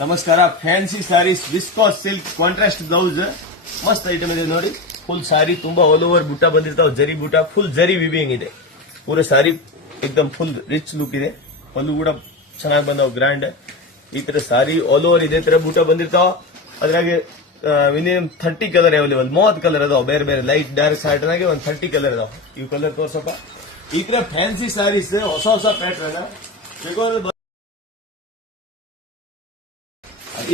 ನಮಸ್ಕಾರ. Fancy saris viscose silk contrast blouse ಮಸ್ತ್ item ಇದೆ ನೋಡಿ. ಫುಲ್ ಸಾರಿ ತುಂಬಾ ಆಲ್ ಓವರ್ ಬುಟ್ಟ ಬಂದಿರ್ತಾವ, ಜರಿ ಬುಟ್ಟ, ಫುಲ್ ಜರಿ ವಿವಿಂಗ್ ಇದೆ. ಪೂರ ಸಾರಿ ಏಕದಮ್ ಫುಲ್ ರಿಚ್ ಲುಕ್ ಇದೆ. ಪಲ್ಲು ಕೂಡ ಚೆನ್ನಾಗಿ ಬಂದಾವ, ಗ್ರ್ಯಾಂಡ್. ಈ ತರ ಸಾರಿ ಆಲ್ ಓವರ್ ಇದೇ ತರ ಬುಟ್ಟ ಬಂದಿರ್ತಾವ. ಅದ್ರಾಗೆ ಮಿನಿಮಮ್ 30 ಕಲರ್ ಅವೈಲೇಬಲ್, 30 ಕಲರ್ ಅದಾವ. ಬೇರೆ ಬೇರೆ ಲೈಟ್ ಡಾರ್ಕ್ ಸ್ಯಾಟನ್ ಆಗಿ ಒಂದು 30 ಕಲರ್ ಅದಾವ. ಇವು ಕಲರ್ ತೋರ್ಸಪ್ಪ. ಈ ತರ ಫ್ಯಾನ್ಸಿ ಸ್ಯಾರೀಸ್ ಹೊಸ ಹೊಸ ಪ್ಯಾಟ್ರನ್ ಬಿಕಾಸ್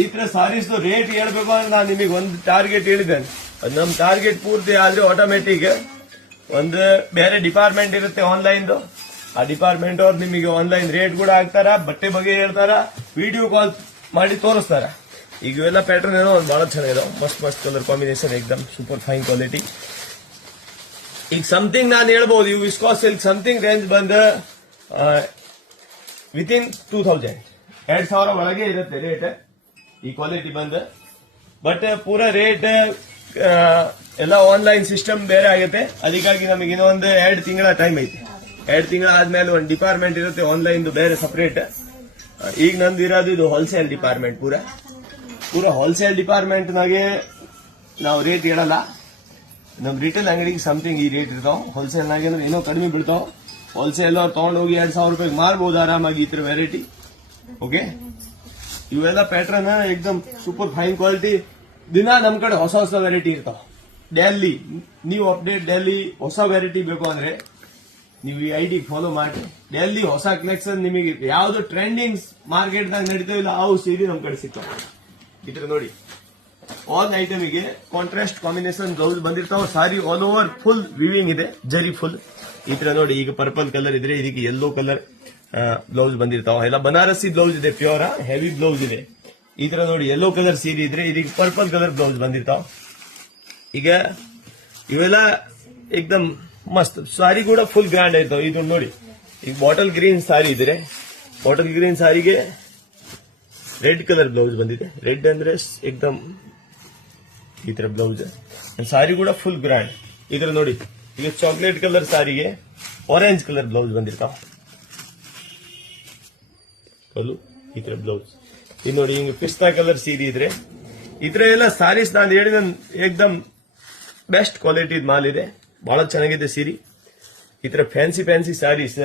ಈ ತರ ಸಾರೀಸ್ ರೇಟ್ ಹೇಳ್ಬೇಕು ಅಂದ್ರೆ ನಾನು ನಿಮಗೆ ಒಂದು ಟಾರ್ಗೆಟ್ ಹೇಳಿದ್ದೇನೆ. ಅದು ನಮ್ ಟಾರ್ಗೆಟ್ ಪೂರ್ತಿ ಆದ್ರೆ ಆಟೋಮೆಟಿಕ್ ಒಂದು ಬೇರೆ ಡಿಪಾರ್ಟ್ಮೆಂಟ್ ಇರುತ್ತೆ ಆನ್ಲೈನ್. ಆ ಡಿಪಾರ್ಟ್ಮೆಂಟ್ ಅವ್ರು ನಿಮಗೆ ಆನ್ಲೈನ್ ರೇಟ್ ಕೂಡ ಹಾಕ್ತಾರ, ಬಟ್ಟೆ ಬಗ್ಗೆ ಹೇಳ್ತಾರ, ವಿಡಿಯೋ ಕಾಲ್ ಮಾಡಿ ತೋರಿಸ್ತಾರ. ಈಗ ಇವೆಲ್ಲ ಪ್ಯಾಟರ್ನ್ ಏನೋ ಬಹಳ ಚೆನ್ನಾಗಿದೆ, ಮಸ್ತ್ ಮಸ್ತ್ ಕಲರ್ ಕಾಂಬಿನೇಷನ್, ಎಕ್ದಮ್ ಸೂಪರ್ ಫೈನ್ ಕ್ವಾಲಿಟಿ. ಈಗ ಸಮಥಿಂಗ್ ನಾನು ಹೇಳ್ಬಹುದು, ಇವು ವಿಸ್ಕಾಸ್ ಸಿಲ್ಕ್ ಸಮಥಿಂಗ್ ರೇಂಜ್ ಬಂದ ವಿತಿನ್ 2000 2000 ಒಳಗೆ ಇರುತ್ತೆ ರೇಟ್. ಈ ಕ್ವಾಲಿಟಿ ಬಂದ ಬಟ್ ಪೂರ ರೇಟ್ ಎಲ್ಲ ಆನ್ಲೈನ್ ಸಿಸ್ಟಮ್ ಬೇರೆ ಆಗುತ್ತೆ. ಅದಕ್ಕಾಗಿ ನಮಗೆ ಇನ್ನೊಂದು 2 ತಿಂಗಳ ಟೈಮ್ ಐತೆ. 2 ತಿಂಗಳ ಆದ್ಮೇಲೆ ಒಂದು ಡಿಪಾರ್ಟ್ಮೆಂಟ್ ಇರುತ್ತೆ ಆನ್ಲೈನ್ ಬೇರೆ ಸಪರೇಟ್. ಈಗ ನಂದು ಇರೋದು ಇದು ಹೋಲ್ಸೇಲ್ ಡಿಪಾರ್ಟ್ಮೆಂಟ್. ಪೂರ ಹೋಲ್ಸೇಲ್ ಡಿಪಾರ್ಟ್ಮೆಂಟ್ ನಾಗೆ ನಾವು ರೇಟ್ ಹೇಳಲ್ಲ. ನಮ್ ರಿಟೇಲ್ ಅಂಗಡಿಗೆ ಸಮಥಿಂಗ್ ಈ ರೇಟ್ ಇರ್ತಾವ. ಹೋಲ್ಸೇಲ್ ನಾಗೆ ಏನೋ ಕಡಿಮೆ ಬೀಳ್ತಾವ. ಹೋಲ್ಸೇಲ್ ಅವ್ರು ತಗೊಂಡೋಗಿ 2000 ರೂಪಾಯಿಗೆ ಮಾರ್ಬೋದು ಆರಾಮಾಗಿ ಈ ತರ ವೆರೈಟಿ. ಓಕೆ, ಇವೆಲ್ಲ ಪ್ಯಾಟ್ರನ್ ಎಕ್ದಮ್ ಸೂಪರ್ ಫೈನ್ ಕ್ವಾಲಿಟಿ. ದಿನ ನಮ್ ಕಡೆ ಹೊಸ ಹೊಸ ವೆರೈಟಿ ಇರ್ತಾವ. ಡೆಲ್ಲಿ ನೀವು ಅಪ್ಡೇಟ್, ಡೆಲ್ಲಿ ಹೊಸ ವೆರೈಟಿ ಬೇಕು ಅಂದ್ರೆ ನೀವು ಈ ಐಡಿ ಫಾಲೋ ಮಾಡಿ. ಡೆಲ್ಲಿ ಹೊಸ ಕಲೆಕ್ಷನ್ ನಿಮಗೆ ಯಾವ್ದು ಟ್ರೆಂಡಿಂಗ್ ಮಾರ್ಕೆಟ್ ನಾಗ ನಡೀತಾವಿಲ್ಲ ಅವು ಸೀರೆ ನಮ್ ಕಡೆ ಸಿಗ್ತಾವ. ಇದ್ರ ನೋಡಿ, ಆಲ್ ಐಟಮಿಗೆ ಕಾಂಟ್ರಾಸ್ಟ್ ಕಾಂಬಿನೇಷನ್ ಬ್ಲೌಸ್ ಬಂದಿರ್ತಾವ. ಸಾರಿ ಆಲ್ ಓವರ್ ಫುಲ್ ವಿವಿಂಗ್ ಇದೆ, ಜರಿ ಫುಲ್. ಈ ತರ ನೋಡಿ, ಈಗ ಪರ್ಪಲ್ ಕಲರ್ ಇದ್ರೆ ಇದಕ್ಕೆ ಯೆಲ್ಲೋ ಕಲರ್ ಬ್ಲೌಸ್ ಬಂದಿರ್ತಾವ. ಎಲ್ಲ ಬನಾರಸಿ ಬ್ಲೌಸ್ ಇದೆ, ಪ್ಯೂರ್ ಹೆವಿ ಬ್ಲೌಸ್ ಇದೆ. ಈ ತರ ನೋಡಿ, ಯೆಲ್ಲೋ ಕಲರ್ ಸೀರೆ ಇದ್ರೆ ಇದಕ್ಕೆ ಪರ್ಪಲ್ ಕಲರ್ ಬ್ಲೌಸ್ ಬಂದಿರ್ತಾವ. ಈಗ ಇವೆಲ್ಲ ಏಕದಮ್ ಮಸ್ತ್ ಸಾರಿ ಕೂಡ ಫುಲ್ ಗ್ರ್ಯಾಂಡ್ ಆಯ್ತಾವ. ಇದು ನೋಡಿ, ಈಗ ಬಾಟಲ್ ಗ್ರೀನ್ ಸಾರಿ ಇದ್ರೆ ಬಾಟಲ್ ಗ್ರೀನ್ ಸಾರಿಗೆ ರೆಡ್ ಕಲರ್ ಬ್ಲೌಸ್ ಬಂದಿದೆ. ರೆಡ್ ಅಂದ್ರೆ ಏಕದಮ್ ಈ ತರ ಬ್ಲೌಸ್. ಸಾರಿ ಕೂಡ ಫುಲ್ ಗ್ರ್ಯಾಂಡ್. ಈ ತರ ನೋಡಿ, ಈಗ ಚಾಕ್ಲೇಟ್ ಕಲರ್ ಸಾರಿಗೆ ಆರೆಂಜ್ ಕಲರ್ ಬ್ಲೌಸ್ ಬಂದಿರ್ತಾವ. ಈ ತರ ಬ್ಲೌಸ್. ಇದು ನೋಡಿ, ಹಿಂಗ ಪಿಸ್ತಾ ಕಲರ್ ಸೀರೆ ಇದ್ರೆ ಈ ತರ ಎಲ್ಲ ಸಾರೀಸ್ ನಾನು ಹೇಳಿದ ಏಕದಮ್ ಬೆಸ್ಟ್ ಕ್ವಾಲಿಟಿ ಮಾಲ್ ಇದೆ. ಬಹಳ ಚೆನ್ನಾಗಿದೆ ಸೀರೆ. ಈ ತರ ಫ್ಯಾನ್ಸಿ ಫ್ಯಾನ್ಸಿ ಸಾರೀಸ್